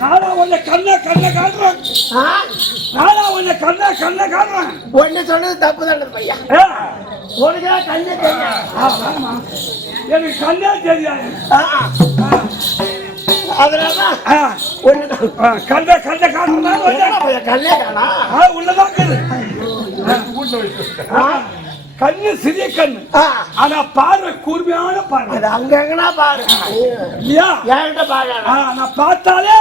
நானா உன்னை கண்ண காட்டுறேன். நானா உன்னை கண்ண காட்டுறேன். ஒன்னு சொன்னது தப்பு தானே பையா. உனக்கு கண்ணே தெரியாது. எனக்கு கண்ணே தெரியாது. அதனாலதான் கண்ண காட்டுறேன். கண்ணே காணா உள்ளதான் கண்ணு சிறிய கண்ணு. ஆனா பார்வை கூர்மையான பார்வை. அங்கனா பாரு இல்லையா? என்கிட்ட பாரு. நான் பார்த்தாலே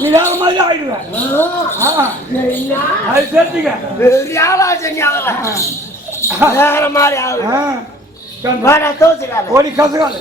நீ வேற மாதிரி ஆயிடுவேன். அது தெரிஞ்சுக்க. வேற மாதிரி ஆகுது. தோச்சுக்காது ஓடி கசுக்காது.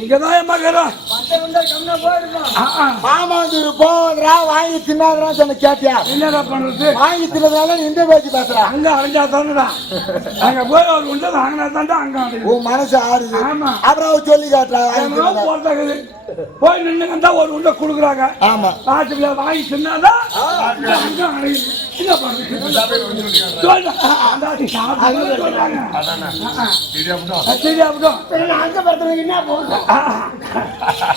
இங்கதான் என் மகரம் மாமாந்தூர் போவதுரா வாங்கி தின்னாதுரா சொன்ன கேட்டியா? என்னடா பண்றது? வாங்கி தின்னதுனால நீ இந்த பேச்சு பேசுறா. அங்க அரைஞ்சா தானடா அங்க போய் ஒரு உண்டை வாங்கினா தாண்டா அங்க அடையுது. உன் மனசு ஆறுது. ஆமா. அப்புறம் அவ சொல்லி காட்டுறா. போறதாக்குது போய் நின்னுங்கண்டா ஒரு உண்டை கொடுக்குறாங்க. ஆமா. பாட்டுல வாங்கி தின்னாதான் அங்க அடையுது. என்ன பண்றது? சொல்றா. அந்தாடி சாப்பிட்டு சொல்றாங்க. சரி அப்படிதான். அங்க படுத்துறதுக்கு என்ன போகும்?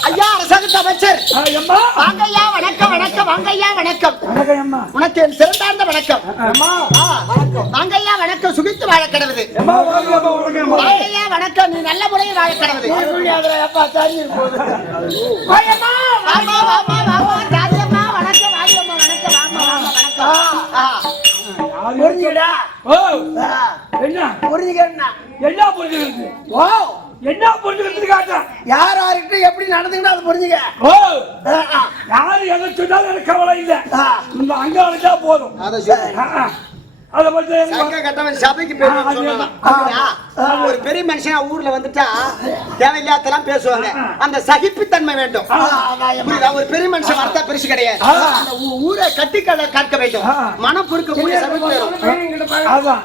ஐயா அரசாங்க அமைச்சர் அம்மா வாங்கய்யா வணக்கம் வணக்கம் வாங்கய்யா வணக்கம் வணக்கம் அம்மா. உனக்கு என் சிறந்தார்ந்த வணக்கம் அம்மா வாங்கய்யா வணக்கம் சுகித்து வாழ கடவுது அம்மா வாங்க அம்மா வணக்கம். வாங்கய்யா வணக்கம் நீ நல்ல முறையில் வாழ கடவுது வாயம்மா வாமா வாமா வாமா ராஜம்மா வணக்கம் வாடியம்மா வணக்கம் வாமா வாமா வணக்கம் புரிஞ்சுடா. ஓ என்ன புரிஞ்சுக்கிறா. என்ன புரிஞ்சுக்கிறது? ஓ என்ன புரிஞ்சுக்கிறது காட்ட? யார் யாருக்கிட்ட எப்படி நடந்துக்கிட்டா அதை புரிஞ்சுக்க. ஓ யாரு எதை சொன்னாலும் எனக்கு கவலை இல்லை. இந்த அங்க அழைச்சா போதும். அதை பத்தி சங்க கட்டவன் சபைக்கு போய் ஒரு பெரிய மனுஷனா ஊர்ல வந்துட்டா தேவையில்லாதெல்லாம் பேசுவாங்க. அந்த சகிப்புத்தன்மை வேண்டும். புரியுதா? ஒரு பெரிய மனுஷன் வரத்தா பெருசு கிடையாது. அந்த ஊரை கட்டி காக்க வேண்டும். மனம் பொறுக்கக்கூடிய சபைக்கு வரும்.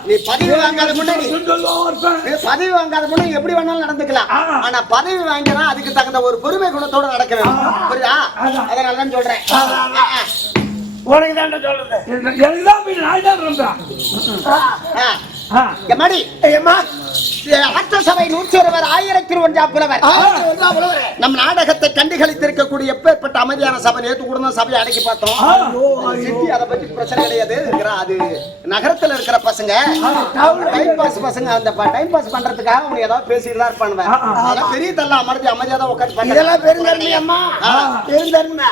நீ பதவி வாங்காத முன்னாடி பதவி வாங்காத முன்னாடி எப்படி வேணாலும் நடந்துக்கலாம். ஆனா பதவி வாங்கினா அதுக்கு தகுந்த ஒரு பொறுமை குணத்தோட நடக்க வேண்டும். புரியுதா? அதனாலதான் சொல்றேன். உனக்கு தான் சொல்றது. எனக்குதான் வீடு நாய் தான் இருந்தேன். எம்மாடி ஆற்ற சபை 101 1001 புலவர் நம் நாடகத்தை கண்டுகளித்திருக்கக்கூடிய எப்பேற்பட்ட அமைதியான சபை. நேற்று கூட சபையை அடக்கி பார்த்தோம். அதை பத்தி பிரச்சனை கிடையாது. அது நகரத்துல இருக்கிற பசங்க டைம் பாஸ் பசங்க. அந்த டைம் பாஸ் பண்றதுக்காக அவங்க ஏதாவது பேசிட்டு தான் இருப்பானுங்க. அதெல்லாம் பெரிய தள்ள அமைதியா தான் உட்காந்து பண்ண. இதெல்லாம் பெருந்தன்மை அம்மா. பெருந்தன்மை.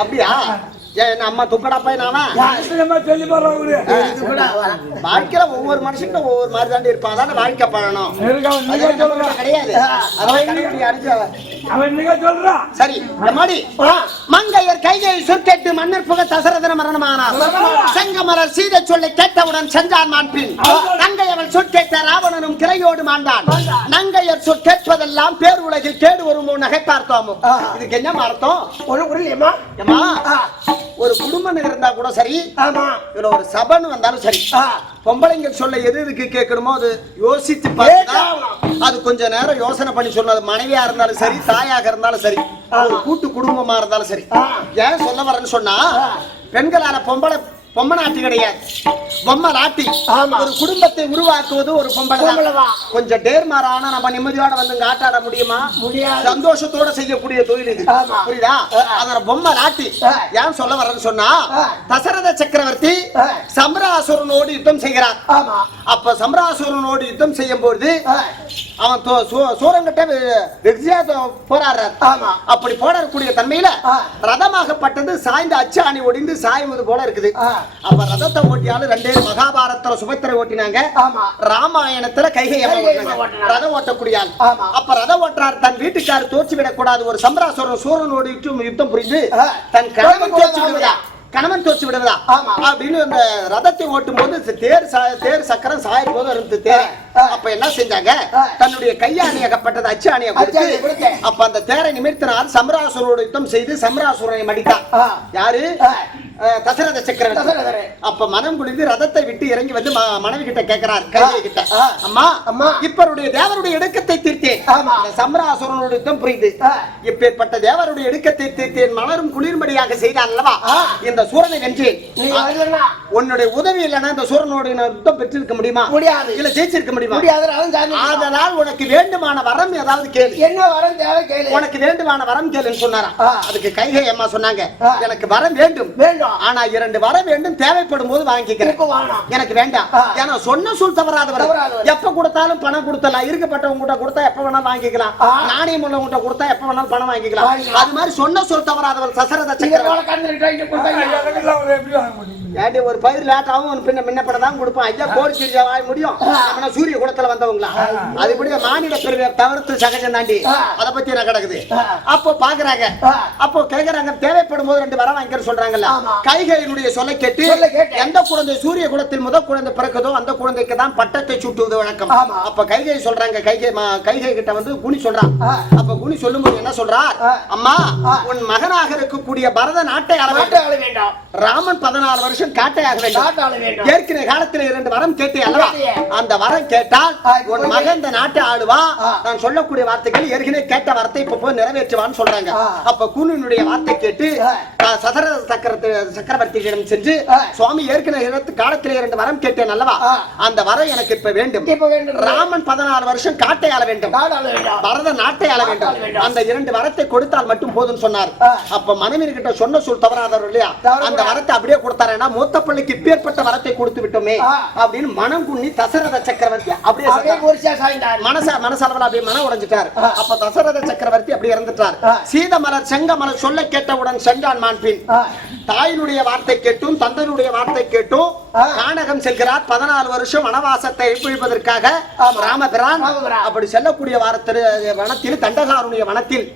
அப்படியா? ஏன் அம்மா துக்கடா பையனாவா? சொல்லி போறாங்க. வாழ்க்கையில ஒவ்வொரு மனுஷனுக்கும் ஒவ்வொரு மாதிரி தாண்டி இருப்பான். அதான் வாழ்க்கை பண்ணணும் கிடையாது. சரி மாடி மங்கையர் கையை சொற்கேட்டு மன்னர் புக தசரதன மரணமானார். செங்கமலர் சீதை சொல்லை கேட்டவுடன் சென்றான் மாண்பின். நங்கையவள் சொற்கேட்ட ராவணனும் கிளையோடு மாண்டான். நங்கையர் சொற்கேட்பதெல்லாம் பேர் உலகில் கேடு வரும் நகை பார்த்தோமோ. இதுக்கு என்ன அர்த்தம்? ஒரு குடும்பம் இருந்தா கூட சரி, இதுல ஒரு சபைன்னு வந்தாலும் சரி, பொம்பளைங்க சொல்ல எது எதுக்கு கேட்கணுமோ அது யோசித்து பார்த்தா அது கொஞ்ச நேரம் யோசனை பண்ணி சொன்னது. மனைவியா இருந்தாலும் சரி, தாயாக இருந்தாலும் சரி, ஒரு கூட்டு குடும்பமா இருந்தாலும் சரி. ஏன் சொல்ல வரேன்னு சொன்னா, பெண்களான பொம்மை நாட்டி கிடையாது, பொம்மை நாட்டி. ஒரு குடும்பத்தை உருவாக்குவது ஒரு பொம்பளை. கொஞ்சம் டேர்மாரான நம்ம நிம்மதியோட வந்து காட்டாட முடியுமா? சந்தோஷத்தோட செய்யக்கூடிய தொழில் இது. புரியுதா? அதோட பொம்மை நாட்டி. ஏன் சொல்ல வரேன்னு சொன்னா, தசரத சக்கரவர்த்தி சம்ராசுரனோடு யுத்தம் செய்கிறார். அப்ப சம்ராசுரனோடு யுத்தம் செய்யும் போது அவன் சூரங்கிட்ட போராடுறார். அப்படி போராடக்கூடிய தன்மையில ரதமாகப்பட்டது சாய்ந்த அச்சு அணி ஒடிந்து சாய்வது போல இருக்குது. அப்ப ரதத்தை ஓட்டியாலும் 2 மகாபாரதத்துல சுபத்திரை ஓட்டினாங்க. ராமாயணத்துல கைகையை ரதம் ஓட்டக்கூடிய ஆள். அப்ப ரதம் ஓட்டுறார். தன் வீட்டுக்காரர் தோற்று விடக்கூடாது. ஒரு சம்ராசுரன் சூரனோடு யுத்தம் புரிந்து தன் கணவன் தோற்று விடுவதா அப்படின்னு அந்த ரதத்தை ஓட்டும் போது தேர் சக்கரம் சாயும் போது இருந்து. அப்ப என்ன செஞ்சாங்க? தன்னுடைய கையாணியகப்பட்டது அச்சு அணிய கொடுத்து அப்ப அந்த தேரை நிமிர்த்தினார். சம்ராசுரனோடு யுத்தம் செய்து சம்ராசுரனை மடித்தார். யாரு? தசரத சக்கரவர்த்தி. அப்ப மனம் குளிர்ந்து ரதத்தை விட்டு இறங்கி வந்து மனைவி கிட்ட கேட்கிறார். கையை கிட்ட, அம்மா இப்பருடைய தேவருடைய இடுக்கத்தை தீர்த்தேன். சம்ராசுரனோட யுத்தம் புரிந்து இப்பேற்பட்ட தேவருடைய இடுக்கத்தை தீர்த்தேன். மலரும் குளிர்படியாக செய்தான் அல்லவா? இந்த சூரனை வென்றேன். உன்னுடைய உதவி இல்லைன்னா இந்த சூரனோட யுத்தம் பெற்றிருக்க முடியுமா? முடியாது. இல்ல ஜெயிச்சிருக்க முடியுமா? முடியாது. அதனால் உனக்கு வேண்டுமான வரம் ஏதாவது கேளு. என்ன வரம் தேவை கேளு. உனக்கு வேண்டுமான வரம் கேளுன்னு சொன்னாராம். அதுக்கு கைகை அம்மா சொன்னாங்க, எனக்கு வரம் வேண்டும், ஆனா 2 வரம் வேண்டும், தேவைப்படும் போது வாங்கிக்கிறேன். எனக்கு வேண்டாம். ஏன்னா சொன்ன சொல் தவறாதவர். எப்ப கொடுத்தாலும் பணம் கொடுத்தலாம். இருக்கப்பட்டவங்க கிட்ட கொடுத்தா எப்ப வேணாலும் வாங்கிக்கலாம். நாணயம் உள்ளவங்க கொடுத்தா எப்ப வேணாலும் பணம் வாங்கிக்கலாம். அது மாதிரி சொன்ன சொல் தவறாதவர் தசரத சக்கரவர்த்தி. எல்லாம் ஒரு எப்படி வாங்க முடியும்? ஏடி ஒரு பயிர் லேட்டாவும் முன்னப்பட தான் கொடுப்பான். ஐயா கோடி சிரியா வாய முடியும். நம்ம சூரிய குலத்துல வந்தவங்களா? அதுபடியே மானிட பிறவியை தவிர்த்து சகஜம் தாண்டி. அதை பத்தி என்ன கிடக்குது? அப்போ பாக்குறாங்க, அப்போ கேக்குறாங்க, தேவைப்படும் போது 2 வரம் வாங்கிக்க சொல்றாங்கல்ல. கைகையினுடைய சொல்லை கேட்டு எந்த குழந்தை சூரிய குலத்தில் முதல் குழந்தை பிறக்குதோ அந்த குழந்தைக்கு தான் பட்டத்தை சூட்டுவது வழக்கம். அப்ப கைகை சொல்றாங்க, கைகை கிட்ட வந்து குனி சொல்றான். அப்ப குனி சொல்லும்போது என்ன சொல்றார்? அம்மா, உன் மகனாக இருக்கக்கூடிய பரத நாட்டை ஆள வேண்டும். ராமன் 14 வருஷம் காட்டையாக வேண்டும். ஏற்கனவே காலத்தில் 2 வரம் கேட்டே அல்லவா? அந்த வரம் கேட்டால் உன் மகன் இந்த நாட்டை ஆளுவா. நான் சொல்லக்கூடிய வார்த்தைகள் ஏற்கனவே கேட்ட வார்த்தை இப்ப போய் நிறைவேற்றுவான்னு சொல்றாங்க. அப்ப குனினுடைய வார்த்தை கேட்டு சக்கரவர்த்தியிடம் சென்று, சுவாமி ஏற்கனவே காலத்தில் 2 வரம் கேட்டேன் அல்லவா? அந்த வரம் எனக்கு இப்ப வேண்டும். ராமன் 14 வருஷம் காட்டை ஆள வேண்டும், பரத நாட்டை ஆள வேண்டும். அந்த 2 வரத்தை கொடுத்தால் மட்டும் போதும் சொன்னார். அப்ப மனைவி கிட்ட சொன்ன சொல் தவறாதவர் இல்லையா? அந்த வரத்தை அப்படியே கொடுத்தாரேன்னா மூத்த பிள்ளைக்கு இப்பேற்பட்ட வரத்தை கொடுத்து விட்டோமே அப்படின்னு மனம் குன்னி தசரத சக்கரவர்த்தி அப்படியே மனசளவில் அப்படியே மனம் உடைஞ்சிட்டார். அப்ப தசரத சக்கரவர்த்தி அப்படியே இறந்துட்டார். சீதமலர் செங்கமலர் சொல்ல கேட்டவுடன் சென்றான் மான்பின். தாயினுடைய வார்த்தை கேட்டும் தந்தையினுடைய வார்த்தை கேட்டும் கானகம் செல்கிறார். 14 வருஷம் வனவாசத்தை எழுப்பிப்பதற்காக ராமபிரான். அப்படி செல்லக்கூடிய வனத்தில் தண்டகாருடைய வனத்தில்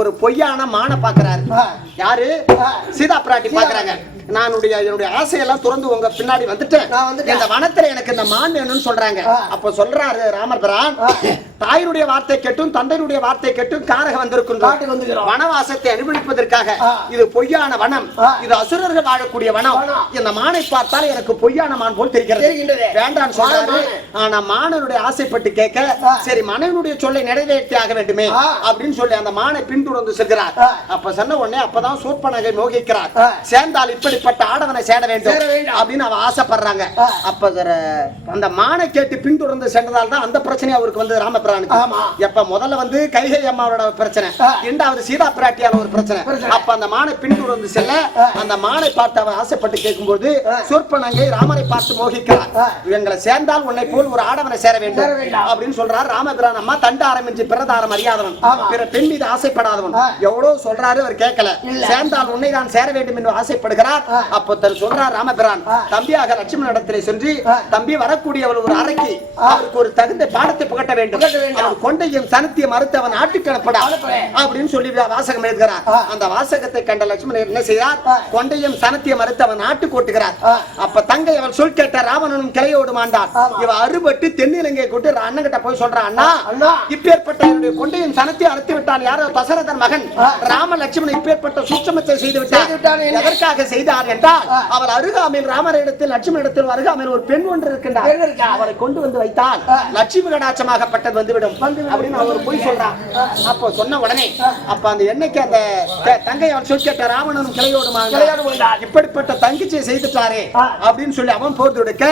ஒரு பொய்யான மான பாக்குறாரு. யாரு? சீதா பிராட்டி பாக்குறாங்க. என்னுடைய ஆசையெல்லாம் துறந்து உங்க பின்னாடி வந்துட்டேன். இந்த வனத்துல எனக்கு இந்த மான் வேணும்னு சொல்றாங்க. அப்ப சொல்றாரு ராமபிரான், தாயினுடைய வார்த்தை கேட்டும் தந்தையினுடைய வார்த்தை கேட்டும் கானகம் வந்திருக்கின்றோம். வனவாசத்தை அனுபவிப்பதற்காக. இது பொய்யான வனம், இது அசுரர்கள் வாழக்கூடிய வனம். இந்த மானை பார்த்தால் எனக்கு பொய்யான மான் போல் தெரிகிறது, வேண்டாம் சொல்றாரு. ஆனா மானனுடைய ஆசைப்பட்டு கேட்க, சரி மனைவனுடைய சொல்லை நிறைவேற்றி ஆக வேண்டுமே அப்படின்னு சொல்லி அந்த மானை பின்தொடர்ந்து செல்கிறார். அப்ப சொன்ன உடனே அப்பதான் சூர்பனகை மோகிக்கிறார். சேர்ந்தால் இப்படிப்பட்ட ஆடவனை சேர வேண்டும் அப்படின்னு அவ ஆசைப்படுறாங்க. அப்ப அந்த மானை கேட்டு பின்தொடர்ந்து சென்றதால் தான் அந்த பிரச்சனை அவருக்கு வந்து ராமபிரானுக்கு. எப்ப முதல்ல வந்து கைகை அம்மாவோட பிரச்சனை, இரண்டாவது சீதா பிராட்டியால ஒரு பிரச்சனை. அப்ப அந்த மானை பின்தொடர்ந்து செல்ல அந்த மானை பார்த்து அவன் ஆசைப்பட்டு கேட்கும்போது சூர்பனகை ராமரை பார்த்து மோகிக்கிறார். இவங்களை சேர்ந்தால் உன்னை போல் ஒரு ஆடவனை சேர வேண்டும் அப்படின்னு சொல்றாரு ராமபிரான். அம்மா தண்டாரம் என்று பிறதாரம் அறியாதவன், பிற பெண் மீது ஆசைப்படாதவன். எவ்வளவு சொல்றாரு, அவர் கேட்கல. சேர்ந்தால் உன்னை நான் சேர வேண்டும் என்று ஆசைப்படுகிறார். அப்போ சொல்றார் ராமபிரான், தம்பியாக லட்சுமண இடத்திலே சென்று, தம்பி வரக்கூடியவள் ஒரு அறைக்கு அவருக்கு ஒரு தகுந்த பாடத்தை புகட்ட வேண்டும். அவர் கொண்டையும் சனத்தையும் மறுத்தவன் ஆட்டுக்கு அனுப்படா அப்படின்னு சொல்லி வாசகம் எழுதுகிறார். அந்த வாசகத்தை கண்ட லட்சுமணன் என்ன செய்கிறார்? கொண்டையும் சனத்தையும் மறுத்தவன் ஆட்டுக்கு ஓட்டுகிறார். அப்ப தங்கை அவள் சொல் கேட்ட ராவணனும் கிளையோடு மாண்டான். இவ அறுபட்டு தென்னிலங்கை கொண்டு அண்ணன் கிட்ட போய் சொல்றான், அண்ணா இப்பேற்பட்ட என்னுடைய கொண்டையும் சனத்தையும் அறுத்து விட்டான் யாரோ தசரதன் மகன் ராம லட்சுமணன் இப்பேற்பட்ட சூட்சமத்தை செய்து விட்டான். எதற்காக செய்தார் என்றால், அவள் அருகாமையில் ராமரிடத்தில் லட்சுமணிடத்தில் அருகாமையில் ஒரு பெண் ஒன்று இருக்கின்றார். அவரை கொண்டு வந்து வைத்தால் லட்சுமி கடாட்சமாகப்பட்டது வந்துவிடும் அப்படின்னு அவர் போய் சொல்றான். அப்போ சொன்ன உடனே அப்ப அந்த எண்ணெய்க்கு அந்த தங்கை அவன் சொல் கேட்ட ராவணனும் கிளையோடு இப்படிப்பட்ட தங்கிச்சியை செய்துட்டாரே அப்படின்னு சொல்லி அவன் போர் தொடுக்க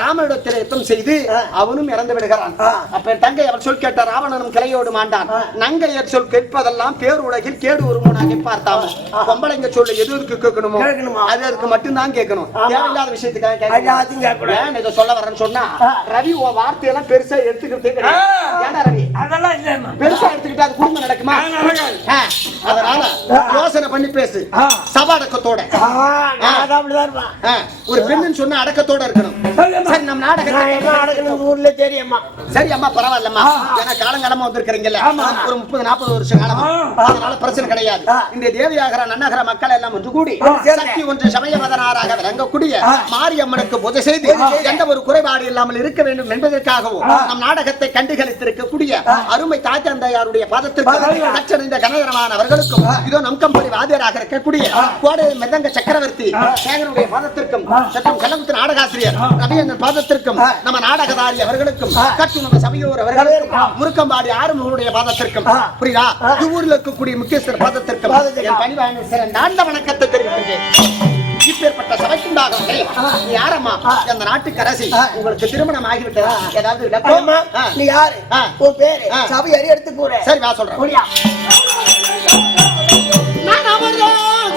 ராமனிடத்தில் யுத்தம் செய்து அவனும் இறந்து விடுகிறான். அப்ப தங்கை அவன் சொல் கேட்ட ராவணனும் கிளையோடு மாண்டான். நங்கையர் சொல் கேட்பதெல்லாம் பேர் உலகில் கேடு உருவனாக பார்த்தாம பொம்பளைங்க சொல்ல எதுக்கு கேட்கணுமோ அதற்கு மட்டும்தான் கேட்கணும். தேவையில்லாத விஷயத்துக்காக சொல்ல வரேன்னு சொன்னா ரவி வார்த்தையெல்லாம் பெருசா எடுத்துக்கிட்டே கிடையாது. ஏன்னா ரவி அதெல்லாம் இல்ல, பெருசா எடுத்துக்கிட்டா அது குடும்பம் நடக்குமா? அதனால யோசனை பண்ணி பேசு சபாடக்கத்தோட. ஒரு பெண்ணு சொன்னா அடக்கத்தோட இருக்கணும். சரி, நம்ம நாடகம் ஊர்ல தெரியுமா? சரி அம்மா, பரவாயில்லம்மா. ஏன்னா காலங்காலமா வந்திருக்கிறீங்கல்ல, ஒரு 30-40 வருஷம் காலமா, அதனால பிரச்சனை கிடையாது. இந்த தேவியாகர நன்னகர மக்கள் எல்லாம் ஒன்று கூடி சக்தி ஒன்று சமயவதனாராக விளங்கக்கூடிய மாரியம்மனுக்கு பூஜை செய்து எந்த ஒரு குறைபாடு இல்லாமல் இருக்க வேண்டும் என்பதற்காகவும் நம் நாடகத்தை கண்டுகளித்திருக்கக்கூடிய அருமை தாய் தந்தையாருடைய பாதத்திற்கு இந்த கனகரமான அவர்களுக்கும் இதோ நம் கம்பெனி வாதியராக இருக்கக்கூடிய கோடை மிருதங்க சக்கரவர்த்தி சேகருடைய பாதத்திற்கும் சட்டம் கலமுத்து நாடகாசிரியர் ரவியண்ணன் பாதத்திற்கும் நம்ம நாடகதாரி அவர்களுக்கும் கட்டு நம்ம சபையோர் அவர்களுக்கும் முருக்கம்பாடி ஆறுமுகனுடைய பாதத்திற்கும் புரியுதா, ஊரில் இருக்கக்கூடிய முக்கியஸ்தர் பாதத்திற்கும் என் பணிவான சிறந்த வணக்கத்தை தெரிவிக்கின்றேன். இப்பேற்பட்ட சபைக்குண்டாக யாரம்மா அந்த நாட்டுக்கு அரசி, உங்களுக்கு திருமணம் ஆகிவிட்டதா? ஏதாவது நீ யாரு? உன் பேரு? சபை அறி எடுத்து போறேன். சரி, வா சொல்றேன்.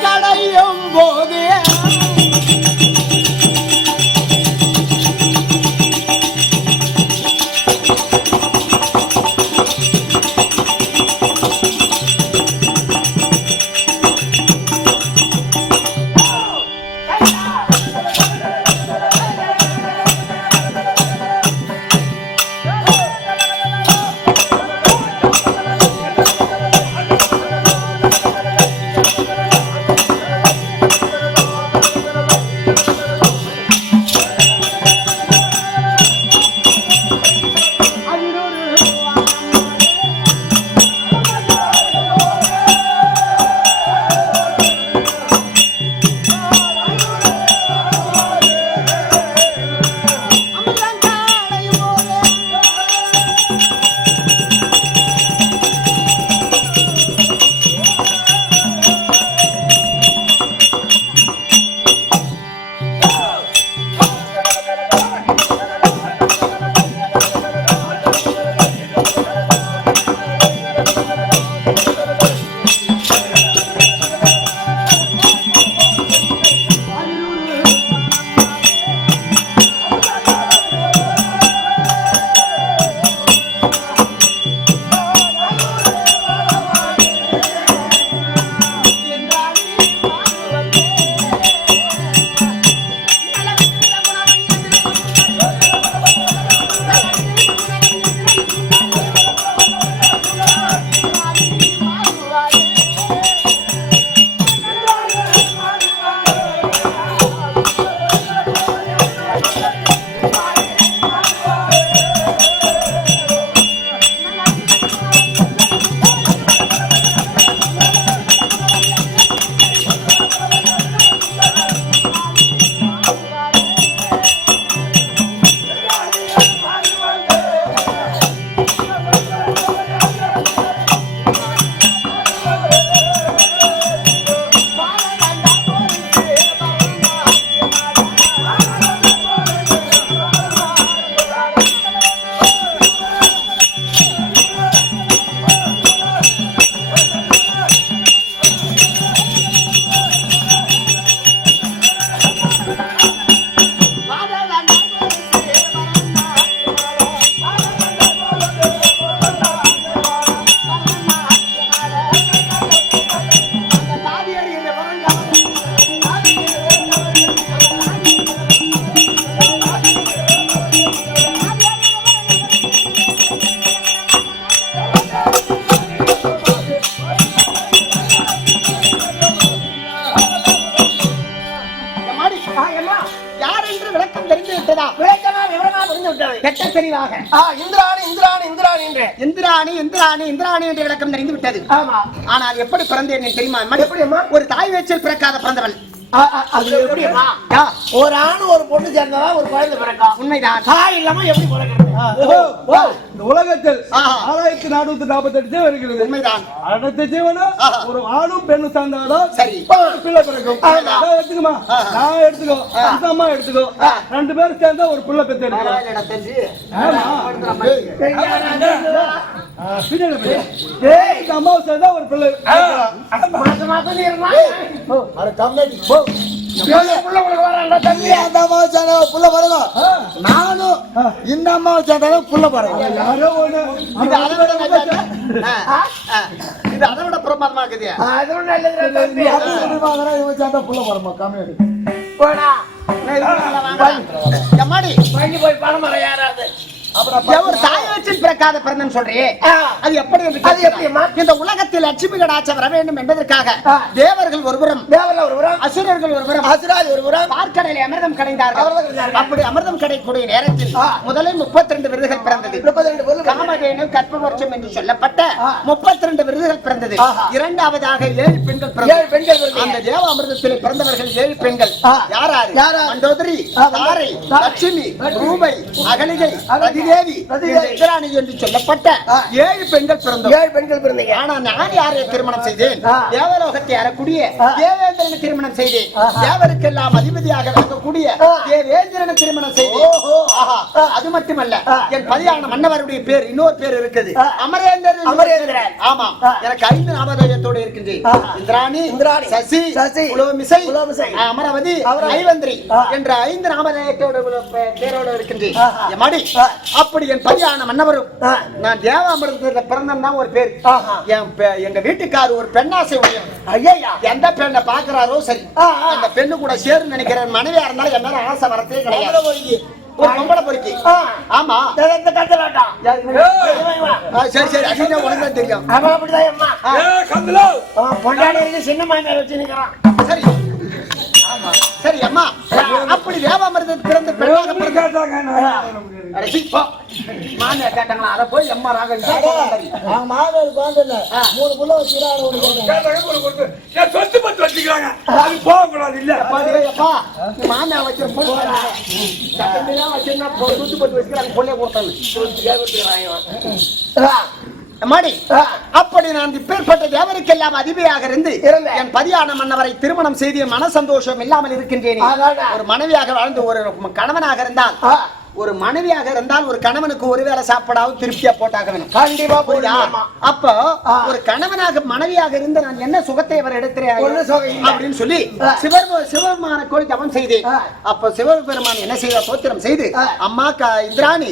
கடையும் போது அம்மா யார் என்று விளக்கம் தெரிந்து விட்டதா? விளக்கமா விவரமா புரிந்து விட்டது. கெட்ட தெளிவாக இந்திராணி இந்திராணி இந்திராணி என்று இந்திராணி இந்திராணி இந்திராணி என்று விளக்கம் தெரிந்து விட்டது. ஆமா. ஆனால் எப்படி பிறந்தேன் தெரியுமா? எப்படி அம்மா? ஒரு தாய் வயிற்றில் பிறக்காத பிறந்தவள். அது எப்படிமா? ஒரு ஆண் ஒரு பொண்ணு சேர்ந்ததா ஒரு குழந்தை பிறக்கும். உண்மைதான். தாய் இல்லாம எப்படி பிறக்கிறது? இந்த உலகத்தில் 6448 வருகிறது. உண்மைதான். அடுத்த ஜீவனா ஒரு ஆணும் பெண்ணும் சார்ந்தாலும் சரி ஒரு பிள்ளை பிறக்கும். எடுத்துக்கமா, நான் எடுத்துக்கோ, இந்த அம்மா எடுத்துக்கோ, 2 பேரும் சேர்ந்தா ஒரு பிள்ளை பெற்று எடுக்கலாம். இந்த அம்மாவை சேர்ந்தா ஒரு பிள்ளை மாசம் மாசம் நானும் இந்த அம்மாவை சேர்ந்தாலும் புள்ள பிறகு யாரோ ஒண்ணு இது அதை விட பிரமாதமா இருக்குது. அதுவும் நல்லது. இவன் சேர்ந்தா புள்ள பிறமா கம்மியாடி போடா எம்மாடி வாங்கி போய் பணம் வர யாராவது ஒரு தாய் வயிற்றில் பிறக்காத பிறந்தன்னு சொல்றியே, அது எப்படி என்று அது எப்படிமா? இந்த உலகத்தில் லட்சுமி கடாட்சம் வர வேண்டும் என்பதற்காக தேவர்கள் ஒருபுறம், தேவல ஒருபுறம், அசுரர்கள் ஒருபுறம், அசுராதி ஒருபுறம் பார்க்கடலை அமிர்தம் கடைந்தார்கள். அப்படி அமிர்தம் கிடைக்கூடிய நேரத்தில் முதலில் 32 விருதுகள் பிறந்தது. 32 காமதேனு கற்பவர்ஷம் என்று சொல்லப்பட்ட 32 விருதுகள் பிறந்தது. இரண்டாவதாக 7 பெண்கள் பிறந்தது. அந்த தேவ அமிர்தத்தில் பிறந்தவர்கள் 7 பெண்கள். யாராரு? மண்டோதரி, தாரை, லட்சுமி, ரூபை, அகலிகை, ரதிதேவி, இந்திராணி என்று சொல்லப்பட்ட 7 பெண்கள் பிறந்தோம். 7 பெண்கள் பிறந்தீங்க. ஆனா நான் யாரை திருமணம் செய்தேன்? தேவலோகத்தை அறக்கூடிய தேவேந்திரனை திருமணம் செய்தேன். தேவருக்கெல்லாம் அதிபதியாக இருக்கக்கூடிய தேவேந்திரனை திருமணம் செய்தேன். அது மட்டுமல்ல, என் பதியான மன்னவருடைய பேர் இன்னொரு பேர் இருக்குது, அமரேந்திரன். அமரேந்திரன். ஆமா, எனக்கு 5 நாமதேயத்தோடு இருக்கின்றேன். இந்திராணி, சசி, புலோமிசை, அமராவதி, ஐவந்திரி என்ற 5 நாமதேயத்தோடு பேரோடு இருக்கின்றேன். அப்படி என் பதியான மன்னவரும் நான் தேவாமிர்தத்தில் பிறந்தா ஒரு பேர். எங்க வீட்டுக்காரர் ஒரு பெண்ணாசை உடையவர். ஐயா, எந்த பெண்ணை பாக்குறாரோ சரி அந்த பெண்ணு கூட சேரு நினைக்கிற மனைவியா இருந்தாலும் என் மேல ஆசை வரதே கிடையாது. ஒரு பொம்பளை பொறுக்கி. ஆமா, சரி சரி, அது உனக்கு தெரியும். சின்ன மாமியார் வச்சு நிக்கிறான். சரி சரி அம்மா, அப்படி தேவாமிர்தத்தில் பிறந்த பெண்ணாக மாமியார் கேட்டாங்களா? அதை போய் அம்மா ராக மாதம் குழந்தை 3 புள்ள வச்சுக்கிறாரு. சொத்து பத்து வச்சுக்கிறாங்க, அது போகக்கூடாது. இல்ல அப்பா, மாமியார் வச்சிருப்போம் வச்சிருந்தா சொத்து பத்து வச்சுக்கிறாங்க. பொண்ணே கொடுத்தாங்க. மாடி, அப்படி நான் இப்பேற்பட்ட தேவருக்கெல்லாம் அதிபதியாக இருந்து என் பதியான மன்னவரை திருமணம் செய்து மன சந்தோஷம் இல்லாமல் இருக்கின்றேன். ஒரு மனைவியாக வாழ்ந்து ஒரு கணவனாக இருந்தால், ஒரு மனைவியாக இருந்தால் ஒரு கணவனுக்கு ஒருவேளை சாப்பாடாவது திருப்தியா போட்டாக வேணும். கண்டிப்பா புரியுதா? அப்போ ஒரு கணவனாக மனைவியாக இருந்து நான் என்ன சுகத்தை அவர் எடுத்துறேன் அப்படின்னு சொல்லி சிவபெருமான கோரி தவம் செய்தேன். அப்ப சிவபெருமான் என்ன செய்த? சோத்திரம் செய்து, அம்மா இந்திராணி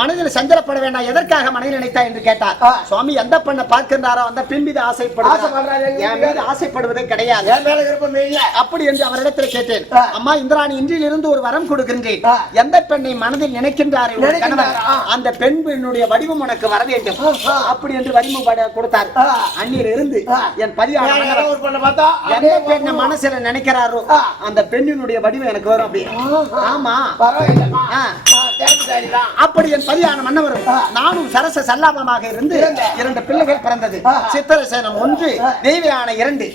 மனதில் சஞ்சலப்பட வேண்டாம், எதற்காக மனைவி நினைத்தா என்று கேட்டார். சுவாமி எந்த பெண்ணை பார்க்கின்றாரோ அந்த பெண் மீது ஆசைப்படுறார், என் மீது ஆசைப்படுவதே கிடையாது அப்படி என்று அவரிடத்தில் கேட்டேன். அம்மா இந்திராணி, இன்றிலிருந்து ஒரு வரம் கொடுக்கின்றேன். எந்த பெண்ணை மனதில் நினைக்கின்றார் அந்த பெண்ணுடைய வடிவம் உனக்கு வர வேண்டும் அப்படி என்று வடிவம் கொடுத்தார். அந்நியர் இருந்து என் பதியான எந்த பெண்ணை மனசுல நினைக்கிறாரோ அந்த பெண்ணினுடைய வடிவம் எனக்கு வரும். அப்படி ஆமா, அப்படி என் பதியான மன்னவரும் நானும் சரச சல்லாபமாக இருந்து 2 பிள்ளைகள் பிறந்தது. சித்திரசேனம் 1, தெய்வயான 2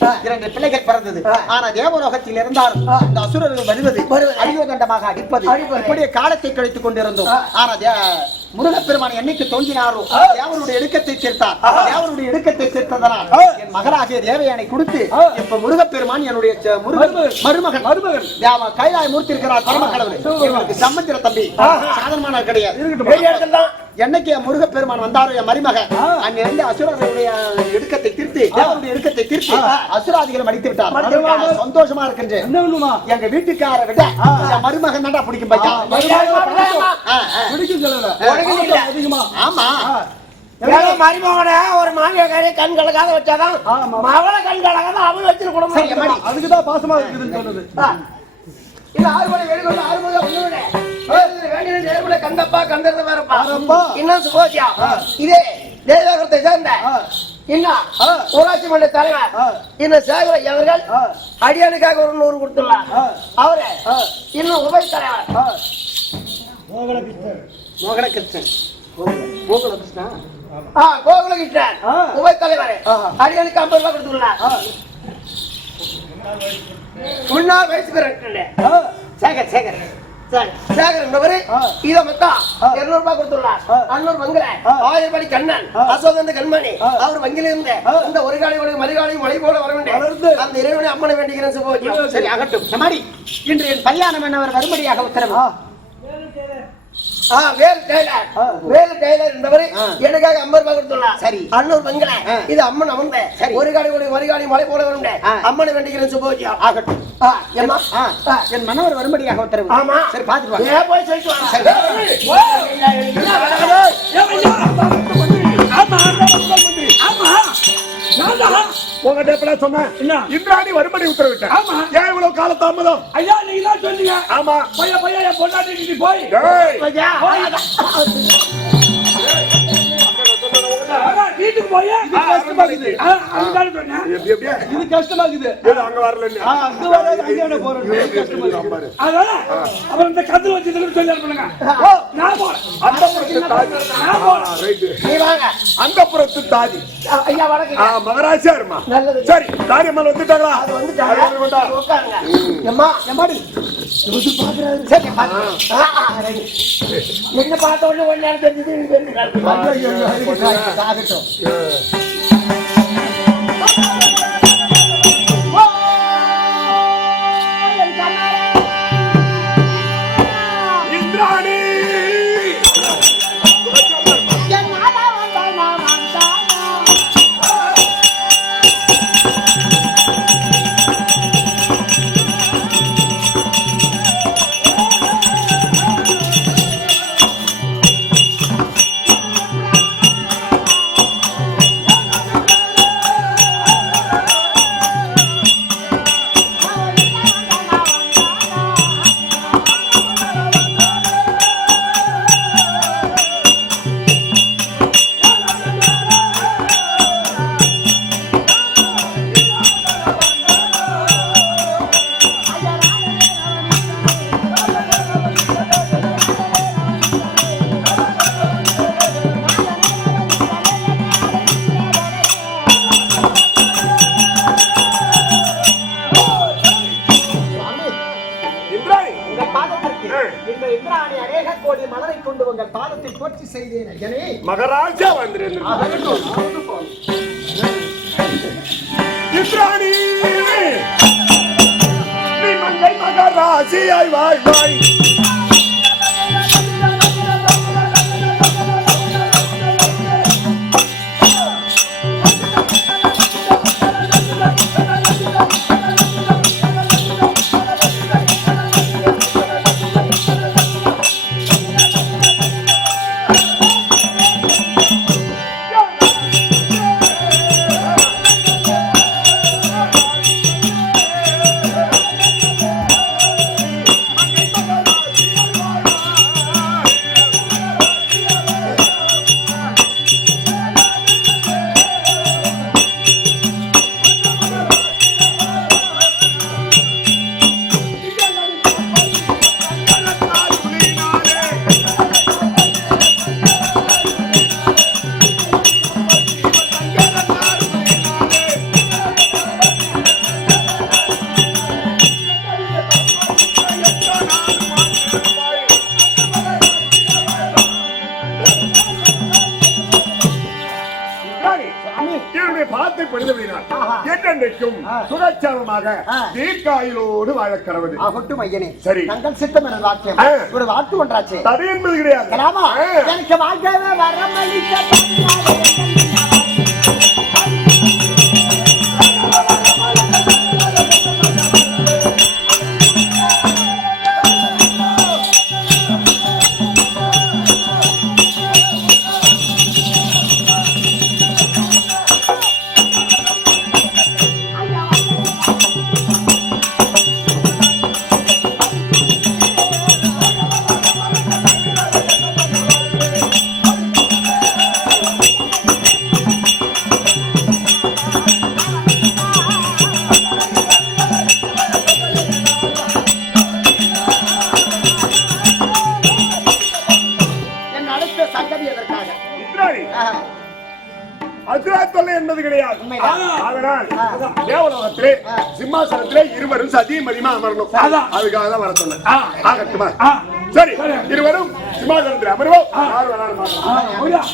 பிள்ளைகள் பிறந்தது. ஆனா தேவலோகத்தில் இருந்தாலும் இந்த அசுரர்கள் வருவது அடியோதண்டமாக அடிப்பது இப்படியே காலத்தை கழித்துக் கொண்டிருந்தோம். ஆனா முருகப்பெருமான் என்னைக்கு தோன்றினாரோ தேவனுடைய இடுக்கத்தை தீர்த்தார். தேவனுடைய இடுக்கத்தை தீர்த்ததனால் என் மகளாகிய தேவயானை கொடுத்து இப்ப முருகப்பெருமான் என்னுடைய மருமகன் கைலாய மூர்த்தி இருக்கிறார். பரமக்கடவுள் சம்பந்திர தம்பி, சாதாரணமான கிடையாது. என்னைக்கு முருகப்பெருமான் வந்தாரோ என் மருமகன் அங்கிருந்து அசுரர்களுடைய இடுக்கத்தை தீர்த்து தேவனுடைய இடுக்கத்தை தீர்த்து அசுராதிகளை அடித்து விட்டார். சந்தோஷமா இருக்கின்றேன். எங்க வீட்டுக்கார விட என் மருமகன் தான்டா பிடிக்கும் பையா. ஆமா, மருமகன ஒரு மாமியாரே கண் கலக்காத வச்சாதான் மகளை கண் கலக்காத அவள் வச்சிருக்கணும். அதுக்குதான் பாசமா இருக்குதுன்னு சொன்னது. இல்ல 6 மணி வெளிக்கொண்டு 6 மணி ஒண்ணு கந்தப்பா கந்தர்த வேறப்பா இன்னும் சுகோசியா இதே தேவகத்தை சேர்ந்த இன்னும் ஊராட்சி மன்ற தலைவர் இன்னும் சேகர் அவர்கள் அடியானுக்காக ஒரு 100 கொடுத்துள்ளார். அவரு இன்னும் உபை தலைவர் மோகனகிருஷ்ணன் கோகுலகிருஷ்ணன் உபை தலைவர் அடியானுக்கு 50 ரூபாய் கொடுத்துள்ளார். முன்னாள் வயசு சேகர் சேகர் சேகர் என்பவர் இதை மொத்தம் 200 ரூபாய் கொடுத்துள்ளார். அன்னூர் மங்கள 1000 படி கண்ணன் அசோகந்த கண்மணி அவர் வங்கியிலிருந்து இந்த ஒரு காலையோட மறுகாலையும் மழை போல வர வேண்டும் அந்த இறைவனை அம்மனை வேண்டிக்கிறேன். சுபோஜியம் சரி ஆகட்டும். சமாடி இன்று என் கல்யாணம் என்னவர் வரும்படியாக உத்தரவு. வேலு டெய்லர் என்பவர் எனக்காக 50 ரூபாய் கொடுத்துள்ளார். சரி. அன்னூர் மங்கள இது அம்மன் அமர்ந்த ஒரு காலையோட மறுகாலையும் மழை போல வரும் அம்மனை வேண்டிக்கிறேன். சுபோஜியம் ஆகட்டும். என் மனவர் வரும்படியாக உத்தரவு. ஆமா சரி பாத்துட்டு போய் சொல்லிட்டு உங்ககிட்ட எப்படா சொன்னேன் இந்திராணி வரும்படி உத்தரவிட்டேன். ஏன் இவ்வளவு கால தாமதம்? ஐயா நீங்க தான் சொன்னீங்க. ஆமா பையா பையா என் பொண்டாட்டி போய் வீட்டுக்கு போய் இது கஷ்டமாக்குது. அங்க வரல அப்புறம் இந்த கதிர வச்சு சொல்லி பண்ணுங்க. அந்த புறத்து தாதி மகராசியா இருமா. சரி தாரியம்மாள் வந்துட்டாங்களா? என்ன பார்த்த உடனே ஒன்னு தெரிஞ்சது. இந்திராணி மகராஜா வந்திருந்தார். இந்திராணி நீ மங்கை மகராசியாய் வாழ்வாய். சுகட்சமாக தீர்க்காயிலோடு வாழ கடவுது. சரி தங்கள் சித்தம் என வாக்கியம் ஒரு வாக்கு ஒன்றாச்சு. தடை என்பது கிடையாது. எனக்கு வாழ்க்கை வரமளிக்க அசுரா தொல்லை என்பது கிடையாது. உண்மைதான். அதனால் தேவலோகத்திலே சிம்மாசனத்திலே இருவரும் சதிமதிமா அமரணும். அதுக்காக தான் வர சொன்னேன். ஆகட்டுமா? சரி, இருவரும் சிம்மாசனத்தில் அமர்வோம். யார் வேணாலும் பார்க்கலாம்.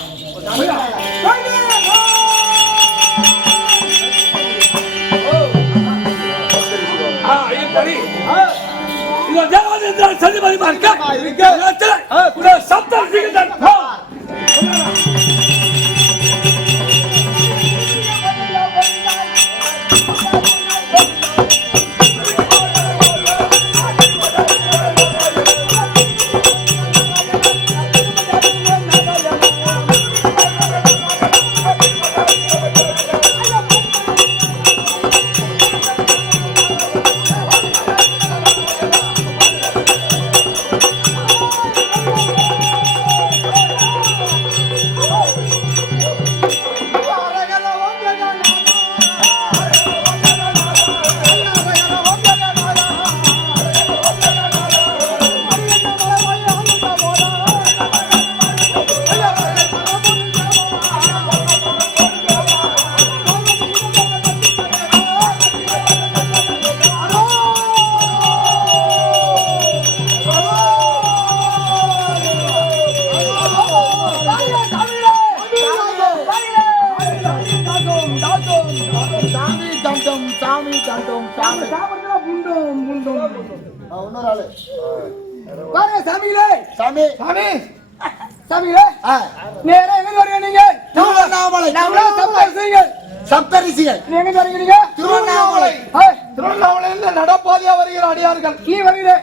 திருவண்ணாமலையில் நடப்பாதையா வருகிற அடியார்கள் நீ வருகிறேன்.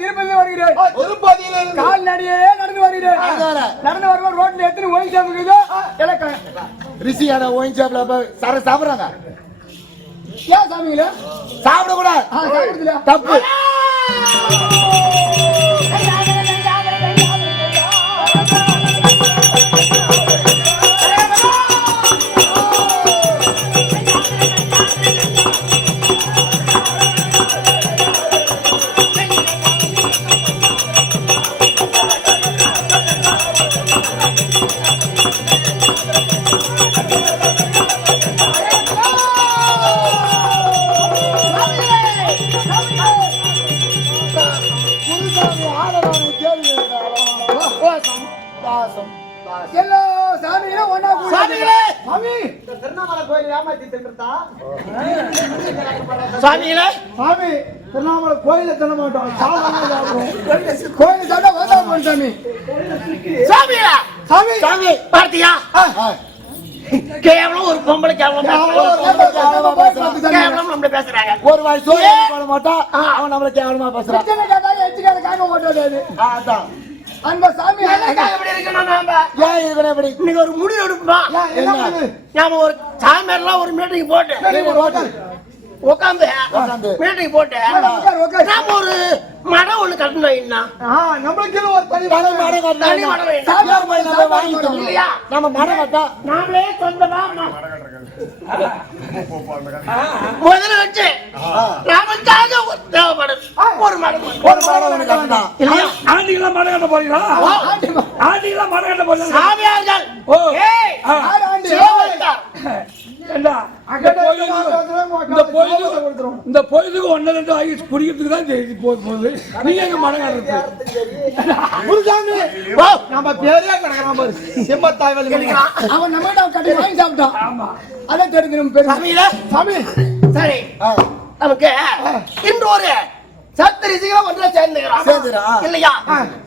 திருப்பதி வருகிறேன். திருப்பதியில் கால்நடையே நடந்து வருகிறேன். நடந்து வருவோம். ரோட்ல எத்தனை ஒயின் ஷாப் இருக்குது? ரிஷியான ஒயின் ஷாப்ல சாப்பிடுறாங்க. ஏன் சாமிங்கள சாப்பிடக்கூடாது? தப்பு. திருவண்ணாமலை கோயில் ஏமாத்தி தின்றா சாமிகளே. சாமி திருவண்ணாமலை கோயில தின மாட்டோம். கோயில் சாப்பிட்டா வேண்டாம் சாமி. சாமியா சாமி சாமி பார்த்தியா? கேவலம் ஒரு பொம்பளை கேவலம் நம்மள பேசுறாங்க. ஒரு வாய் சோறு போட மாட்டான், அவன் நம்மள கேவலமா பேசுறான். அந்த சாமி எப்படி இருக்கணும்? இன்னைக்கு ஒரு முடிவு எடுப்பா. நாம ஒரு சாமியார்லாம் ஒரு மீட்டிங் போட்டு உட்காந்து மீட்டிங் போட்டு நாம ஒரு மடம் ஒண்ணு கட்டணும். நம்மளுக்கு ஒரு தனி மடம் கட்டணும் இல்லையா? நம்ம மடம் கட்டா நாமளே சொந்தமா முதல்ல வச்சு நமக்காக தேவைப்படும் ஒரு மடம் கட்டணும் இல்லையா? ஆண்டிகளா மடம் கட்ட போறீங்களா? ஆண்டிகளா மடம் கட்ட போறீங்களா? சாமியார்கள் இந்த பொழுதுக்கு ஒன்னு ரெண்டு ஆகி குடிக்கிறதுக்கு தான் போகுது. நீங்க எங்க மடம் நம்ம பேரே கிடக்கிறான் பாரு. செம்பத்தாய் அவன் நம்ம கட்டி வாங்கி சாப்பிட்டான். ஆமா, அதை தெரிஞ்சு சாமி. சரி, நமக்கு இன்று ஒரு சப்தரிசிகளா ஒன்றா சேர்ந்துக்கிறான் இல்லையா?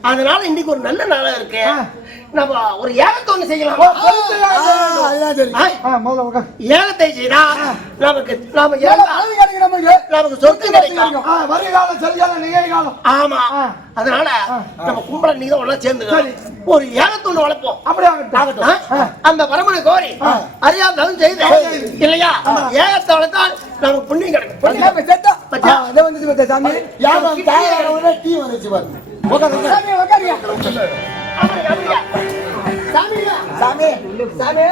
அதனால இன்னைக்கு ஒரு நல்ல நாளா இருக்கு. நம்ம ஒரு ஏகத்தை ஒண்ணு செய்யலாம். ஏகத்தை செய்தா நமக்கு சொர்க்கம் கிடைக்கும். வருகாலம் செல்காலம் நிகழ்காலம். ஆமா, அதனால நம்ம கும்பல நீங்க ஒண்ணா சேர்ந்து ஒரு ஏகத்தை ஒண்ணு வளர்ப்போம். அப்படியே அந்த வரமனை கோரி அறியாதாலும் செய்து இல்லையா? ஏகத்தை வளர்த்தால் நமக்கு புண்ணியம் கிடைக்கும். சாமி சாமி சாமி சாமி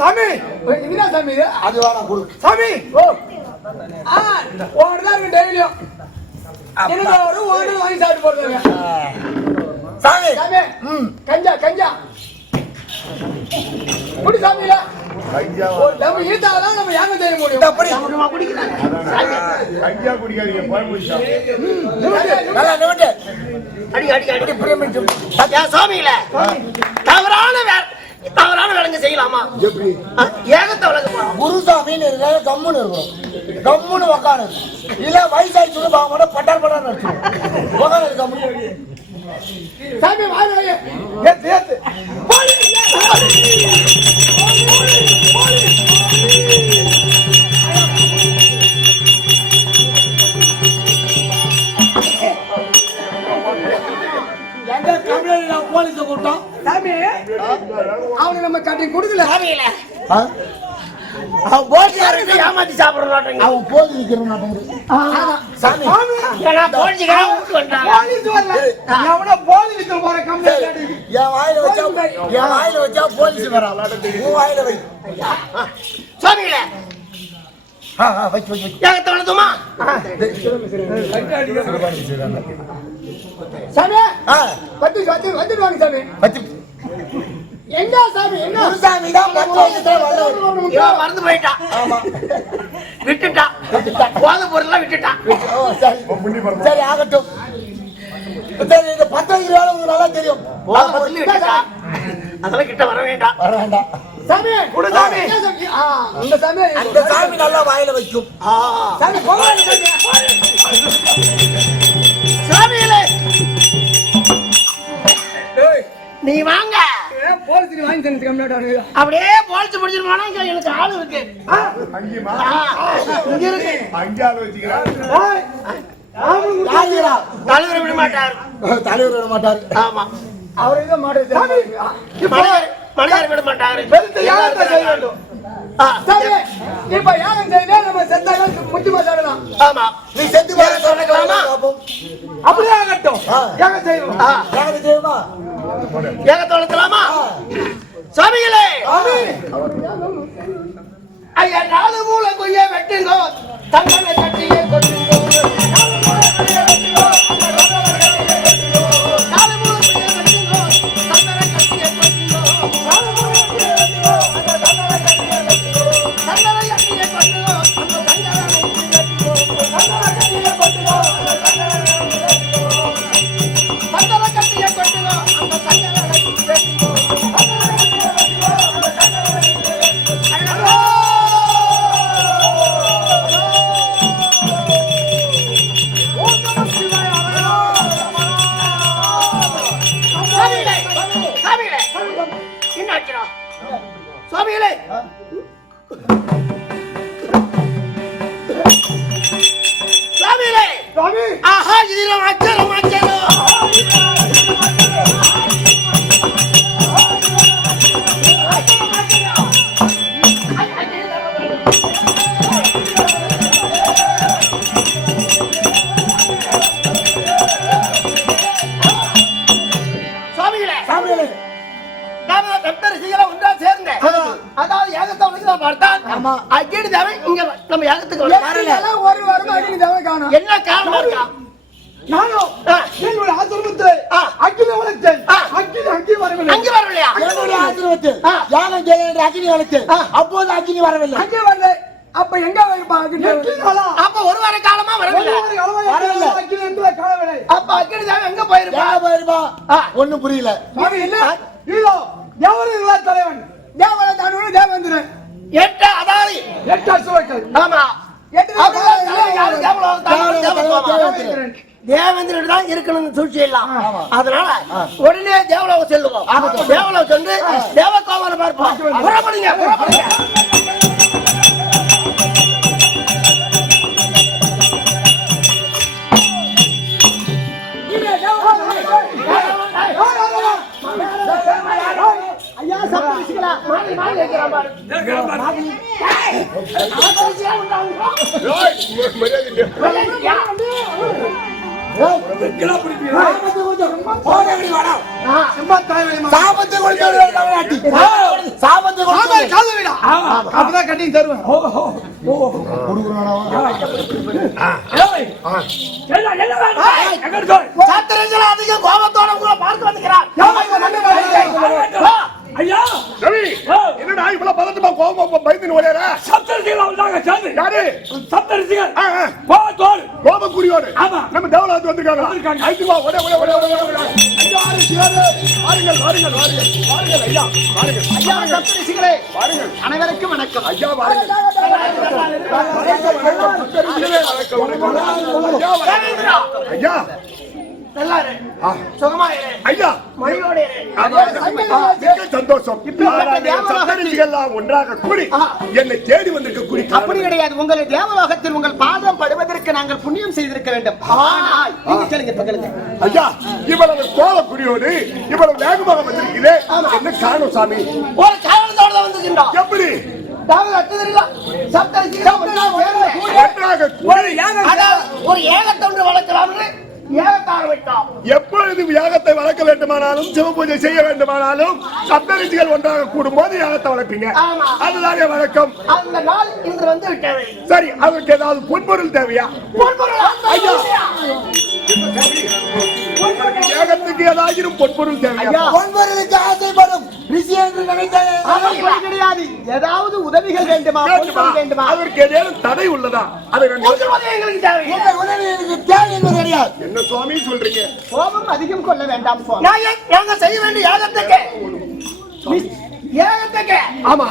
சாமி என்ன சாமி இது? அது வேணா கொடு. சாமி ஓ ஓடுதான் இருக்கு டெய்லியும் எனக்கு ஒரு ஓடு வாங்கி சாப்பிட்டு போடுறாங்க சாமி சாமி கஞ்சா கஞ்சா குடி சாமியில நம்ம ஈட்டாதான் நம்ம யாங்க செய்ய முடியும் கஞ்சா குடிக்காதீங்க போய் நல்லா நிமிட்டு. அடி அடி அடி பிரமிச்சு சாமியில தவறான வேலைங்க செய்யலாமா எப்படி ஏகத்தை வழங்க குருசாமின்னு இருக்கிற கம்முன்னு இருக்கும். கம்முன்னு உக்காரு. இல்ல வயசாயிடுச்சு பாவட பட்டார் பட்டார் நடிச்சு உக்காரு கம்முன்னு. சாமி வாங்க ஏத்து ஏத்து எங்க கம்ப்ளைண்ட் போலீஸ் கூட்டம் சாமி அவனுக்கு நம்ம கட்டி கொடுக்கல சாமியில போலீஸ்காரங்க ஏமாத்தி சாப்பிடுறாங்க அவன் போலீஸ் நிக்கிறான் சாமி ஏன்னா போலீஸ்காரங்க விட்டு வந்தாங்க போலீஸ் வரல எவனோ போலீஸ் போற கம்ப்ளைண்ட் என் வாயில வச்சா போலீஸ் வரான். உன் வாயில வை. சாமியில வச்சு வச்சு ஏகத்தை வளர்த்துமா சாமி பத்து பத்து வந்துட்டு வாங்க சாமி வச்சு எங்க சாமி என்ன குருசாமி தான் 10 வருஷத்துல வந்தவர். இவன் மறந்து போயிட்டான் விட்டுட்டான் போத பொருள்லாம் விட்டுட்டான் ஓ சரி சரி ஆகட்டும். சரி இந்த 10 வயசு வேலை உங்களுக்கு நல்லா தெரியும். போத பொருள் விட்டுட்டான் அதெல்லாம் கிட்ட வர வேண்டாம் சாமி குடு சாமி இந்த சாமி அந்த சாமி நல்லா வாயில வைக்கும். சாமி போவாங்க சாமியிலே நீ வாங்க போலீஸ் வாங்கி தந்து கம்ப்ளைண்ட் அப்படியே போலீஸ் முடிச்சிட்டு போனா இங்க எனக்கு ஆளு இருக்கு அங்கேயுமா இங்க இருக்கு அங்கேயால வச்சுக்கிறான் ராஜிரா தலைவர் விட மாட்டார் தலைவர் விட மாட்டாரு. ஆமா அவர் இதை மாட்டேன் மனிதர் விட மாட்டாரு யாரை செய்ய வேண்டும் சாமி இப்ப யாரும் செய்யல நம்ம செத்தாக முக்கியமா சொல்லலாம் ஆமா நீ செத்து போற சொல்லலாமா? அப்படியே ஆகட்டும் யாங்க செய்வோம் யாருக்கு தெரியுமா? ஏகத்தை வளர்த்தலாமா சாமிகளே ஐயா 4 மூலை கொய்ய வெட்டுங்கோ தங்களை கட்டியே கொட்டுங்கோ 4 மூலை கொய்ய வெட்டுங்கோ தங்களை கட்டியே கொட்டுங்கோ தங்களை கட்டியே கொட்டுங்கோ அந்த தங்களை கட்டியே கொட்டுங்கோ அந்த தங்களை சுவாமிகளே சுவாமிகளே சாமி ஆஹா இதில் அச்சரம் அச்சரம் சுவாமிகளே சாமிகளே நாம வெப்பரிசிகளை ஒன்றா சேர்ந்து அதாவது யாகத்தை வந்து நான் பார்த்தான் அக்கினி தேவை இங்க நம்ம யாகத்துக்கு வரல ஒரு வாரமா அக்னி தேவை காணோம் என்ன காரணம் இருக்கா நானும் என்னோட ஆசிரமத்தில் அக்னி வளர்த்தேன் அக்னி வரவில்லை அங்க வரலையா என்னுடைய ஆசிரமத்தில் யாகம் செய்ய அக்னி வளர்த்து அப்போது அக்னி வரவில்லை. அங்கே வரல அப்ப எங்க வைப்பா அக்னி அப்ப ஒரு வார காலமா வரவில்லை அக்னி என்று காணவில்லை அப்ப அக்கினி தேவை எங்க போயிருப்பா யாகம் போயிருப்பா ஒண்ணும் புரியல. சாமி இல்ல இதோ எவரு இல்ல தலைவன் தேவன தானோடு தேவேந்திரன் எட்ட அதாவது 8 அசுவர்கள் ஆமா தேவேந்திரன் தான் இருக்கணும்னு சூழ்ச்சியெல்லாம் அதனால உடனே தேவலோகம் செல்லுவோம் தேவலோகம் சென்று தேவகோவலை பார்ப்போம் புறப்படுங்க புறப்படுங்க ஐயா சப்பரிசிகளா மாலை மாலை வைக்கிறான் பாரு சாபத்தை கொடுத்து காது விடா அப்பதான் கட்டி தருவேன் சத்திரஞ்சல அதிக கோபத்தோட உங்களை பார்க்க வந்துக்கிறார் ஐயா ரவி என்னடா இவ்வளவு பதட்டமா கோபமா பயந்து ஓடுற சப்தரிசிகள் வந்தாங்க சேர்ந்து யாரு சப்தரிசிகள் கோபத்தோடு கோபக்குரியோடு ஆமா. நம்ம தேவலாத்து வந்திருக்காங்க வந்திருக்காங்க. ஐந்து வா ஓட ஓட ஓட ஓட ஓட ஐயா வாருங்கள் வாருங்கள் வாருங்கள் வாருங்கள் ஐயா வாருங்கள் ஐயா சப்தரிசிகளே வாருங்கள் அனைவருக்கும் வணக்கம். ஐயா வாருங்கள் ஐயா நல்லாரு ஆ. சுகமா இரு ஐயா மகிழ்வோட இரு மிக்க சந்தோஷம் சப்தரிசிகள்லாம் ஒன்றாக கூடி என்னை தேடி வந்திருக்க கூடி அப்படி கிடையாது. உங்களை தேவலோகத்தில் உங்கள் பாதம் படுவதற்கு நாங்கள் புண்ணியம் செய்திருக்க வேண்டும். ஆனால் நீங்க கேளுங்க பகலுங்க. ஐயா இவ்வளவு கோபக்குரியோடு இவ்வளவு வேகமாக வந்திருக்கிறே என்ன காரணம் சாமி ஒரு காரணத்தோட தான் வந்திருக்கின்றோம் எப்படி தாங்கள் அட்டுதறில சப்தரிசிகள் ஒன்றாக கூடி ஒரு ஏகத்தை ஒன்று வளர்க்கிறார்கள் ஏகத்தார் விட்டோம் எப்பொழுது யாகத்தை வளர்க்க வேண்டுமானாலும் சிவபூஜை செய்ய வேண்டுமானாலும் சப்தரிசிகள் ஒன்றாக கூடும்போது யாகத்தை வளர்ப்பீங்க ஆமா. அதுதானே வழக்கம் அந்த நாள் இன்று வந்து விட்டது சரி அதற்கு ஏதாவது பொன்பொருள் தேவையா ஐயா யாகத்துக்கு ஏதாச்சும் பொன்பொருள் தேவையா ஒன்பொருளுக்கு ஆசைப்படும் ரிஷி என்று நினைத்தேன் அப்படி கிடையாது. ஏதாவது உதவிகள் வேண்டுமா? பொருட்கள் வேண்டுமா? அதற்கு ஏதேனும் தடை உள்ளதா அதை நான் எங்களுக்கு தேவை உங்கள் உதவி எனக்கு தேவை என்பது கிடையாது. என்ன சுவாமி சொல்றீங்க கோபம் அதிகம் கொள்ள வேண்டாம் சுவாமி. நாங்க செய்ய வேண்டிய யாகத்துக்கு ஏகத்துக்கு ஆமா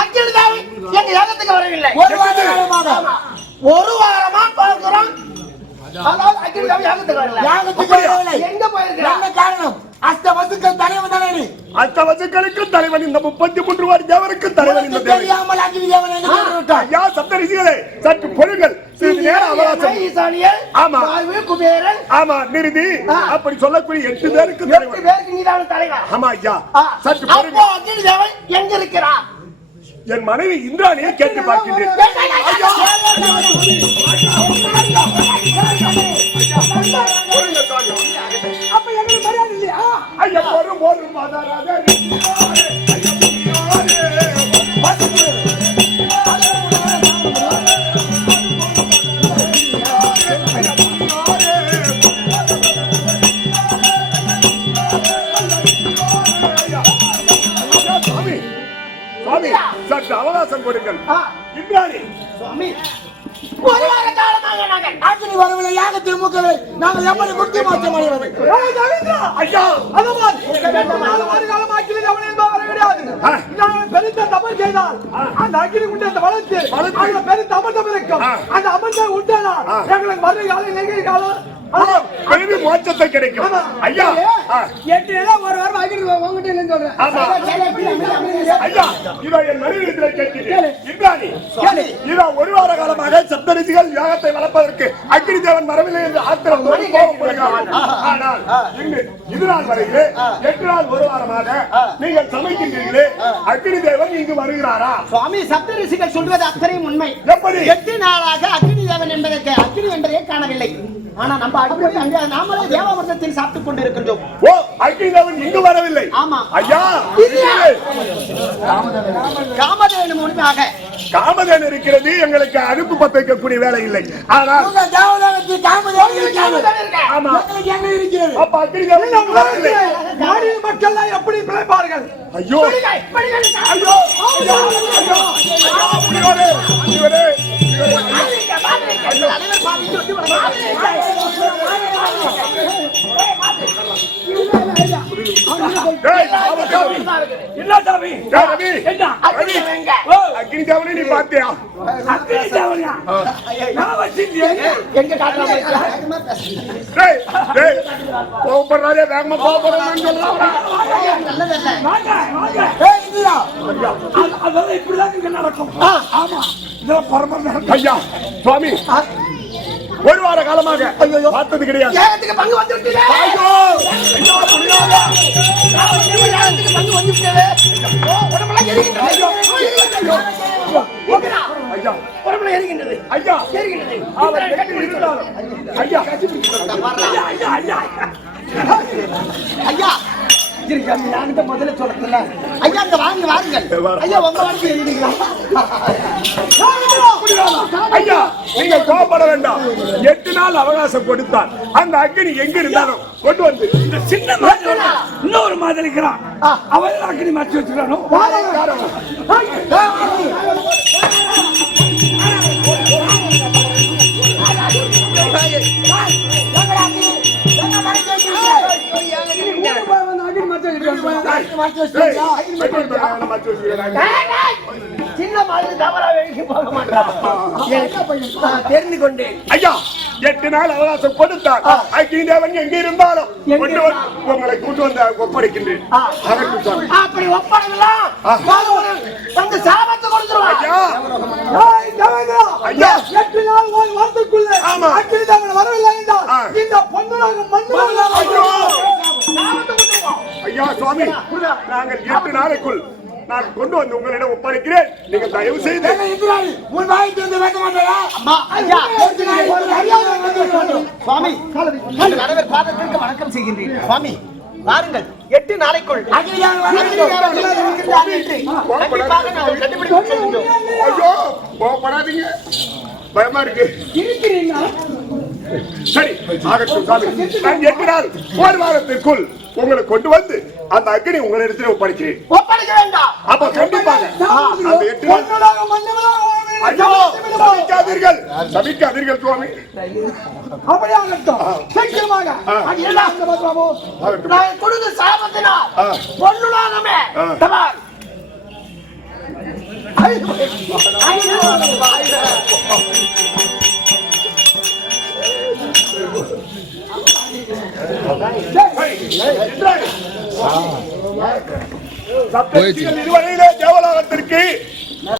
அக்கினி தேவை எங்க ஏகத்துக்கு வரவில்லை ஒரு வார காலமாக ஆமா. ஒரு வாரமா பார்க்கிறோம் அதாவது அக்கினி தேவை ஏகத்துக்கு வரல யாகத்துக்கு வரவில்லை. எங்க போயிருக்கிறான் என்ன காரணம்? அஷ்ட வசுக்கள் தலைவன் தானே நீ. அஷ்டவசுக்களுக்கும் தலைவன் இந்த 33 வாடி தேவருக்கும் தலைவன் இந்த உனக்கு தேவன் தெரியாமல் அக்னி தேவன் என்று பெயர் விட்டான். ஐயா சப்தரிசிகளே சற்று பொருங்கள் சிறிது நேரம் அவகாசம் ஈசானியர் ஆமா. வாழ்வு குபேரன் ஆமா நிறுதி அப்படி சொல்லக்கூடிய 8 பேருக்கு 8 தலைவன் பேருக்கு நீதான தலைவர் ஆமா ஐயா ஆ. சற்று அப்போ பொருங்கள் அக்கினி தேவை எங்க இருக்கிறான் என் மனைவி இந்திராணியை கேட்டு பார்க்கின்றேன் ஐயா பொருங்க சாமி. அப்ப எங்களுக்கு மரியாதை இல்லையா ஐயா போரும் போரும் மாதாராக சுவாமி சுவாமி சற்று அவகாசம் கொடுங்கள் இந்திராணி சுவாமி ஒரு வார காலமாக நாங்கள் அக்னி வரவில்லை, யாகத்தில் மூக்கவில்லை. நாங்கள் எப்படி முக்தி மோட்சம் அடைவது? ஐயா பெரிய மோட்சத்தை கிடைக்கும் ஐயா ஒரு வாரம் வாங்கிட்டு சொல்றேன் ஆமா ஐயா இதோ என் மனைவியிடத்திலே கேட்கிறேன் இந்திராணி இதோ ஒரு வார காலமாக சப்தரிசிகள் யாகத்தை வளர்ப்பதற்கு அக்னி தேவன் வரவில்லை என்று ஆத்திரம் கோபப்படுகிறார்கள் ஆனால் இங்கு இது நாள் வரையிலே 8 நாள் ஒரு வாரமாக நீங்கள் சமைக்கின்றீர்களே அக்னி தேவன் இங்கு வருகிறாரா சுவாமி சப்தரிஷிகள் சொல்வது அத்தனையும் உண்மை. எப்படி 8 நாளாக அக்னி தேவன் என்பதற்கு அக்னி என்பதே காணவில்லை. ஆனா நம்ம அடிக்கடி அங்கே நாமளே தேவாமிர்தத்தில் சாப்பிட்டுக் கொண்டிருக்கின்றோம். ஓ அக்னி தேவன் இங்கு வரவில்லை ஆமா. ஐயா காமதேனு மூலமாக காமதேனு இருக்கிறது எங்களுக்கு அடுப்பு பத்த வைக்கக்கூடிய வேலை இல்லை ஆனால் உங்கள் தேவலோகத்தில் காமதேவன் இருக்கிறார்கள். ஆமா எங்களுக்கு என்ன இருக்கிறது? அப்ப அக்னி தேவன் இங்கு வரவில்லை நாடிய மக்கள் எப்படி பிழைப்பார்கள் ஐயோ ஐயோ ஐயோ ஐயோ ஐயோ புலியோரே புலியோரே தலைவர் பாவித்து வந்து டேய் சாமி என்ன சாமி டேய் ரவி என்ன ரவி ஓ அக்னி தேவனை நீ பாத்தியா அக்னி தேவனா நான் வச்சிருந்தேன் எங்க காட்டுறாங்க டேய் டேய் கோபப்படுறாரே வேகமா கோபப்படுறான்னு சொல்றாங்க நல்லதல்ல. வாங்க வாங்க ஏய், இந்திரா, அதெல்லாம் இப்படிதான் இங்க நடக்கும் ஆமா இதெல்லாம் பரம ஐயா சுவாமி ஒரு வார காலமாக பார்த்தது கிடையாது ஏகத்துக்கு பங்கு வந்து விட்டது ஐயோ ஐயோ புலியோரே ஏகத்துக்கு பங்கு வந்து விட்டது உடம்பெல்லாம் எரிகின்றது ஐயா உடம்புல எரிகின்றது ஐயா எரிகின்றது அவர் கேட்டு இருந்தாலும் ஐயா ஐயா இருக்காங்க யாங்கிட்ட முதல்ல சொல்லல ஐயா அங்க வாங்க வாருங்கள் ஐயா உங்க வாழ்க்கை எழுதிங்களா ஐயா நீங்க கோபப்பட வேண்டாம். 8 நாள் அவகாசம் கொடுத்தால் அந்த அக்னி எங்க இருந்தாலும் கொண்டு வந்து இந்த சின்ன மாதிரி இன்னொரு மாதிரி இருக்கிறான் அவன் அக்னி மாற்றி வச்சுக்கிறானோ சின்ன மாதிரி தவறா வேலைக்கு போக மாட்டான் தெரிந்து கொண்டேன். ஐயா 8 நாள் அவகாசம் கொடுத்தால் அக்னி தேவன் எங்க இருந்தாலும் கொண்டு வந்து உங்களை கூட்டு வந்து ஒப்படைக்கின்றேன். அதற்கு சாமி. அப்படி ஒப்படைக்கலாம் அந்த சாபத்தை கொடுத்துருவான். ஐயா ஐயா 8 நாள் வரதுக்குள்ள ஆமா. அக்னி தேவன் வரவில்லை என்றால் இந்த பொண்ணுலக மண்ணுலக ஐயா சுவாமி நாங்கள் 8 நாளைக்குள் நான் கொண்டு வந்து உங்களிடம் ஒப்படைக்கிறேன். நீங்கள் தயவு செய்து உன் வாய் திறந்து வைக்க மாட்டாயா அம்மா ஐயா ஒரு மரியாதை வேண்டும். சுவாமி உங்கள் அனைவர் பாதத்திற்கு வணக்கம் செய்கின்றேன். சுவாமி வாருங்கள் 8 நாளைக்குள் அக்னி தேவன் வரவில்லை கண்டிப்பாக நாங்கள் கண்டுபிடித்து செல்கின்றோம். ஐயோ கோபப்படாதீங்க, பயமா இருக்கு. இருக்கிறீங்களா சரி ஆகட்டும் சாமி. நான் 8 நாள் ஒரு வாரத்திற்குள் உங்களை கொண்டு வந்து அந்த அக்னி உங்களிடத்தில் ஒப்படைக்கிறேன். ஒப்படைக்க வேண்டாம். அப்ப கண்டிப்பாக அந்த 8 நாள் பொண்ணுலக மண்ணுலக ஐயோ சபிக்காதீர்கள் சபிக்காதீர்கள் சுவாமி. அப்படியாகட்டும் சீக்கிரமாக அது எல்லாம் அந்த பத்திரமோ நான் கொடுத்த சாபத்தினால் பொண்ணுலாகமே தமார் சப்தரிஷிகள் இருவரையிலே தேவலோகத்திற்கு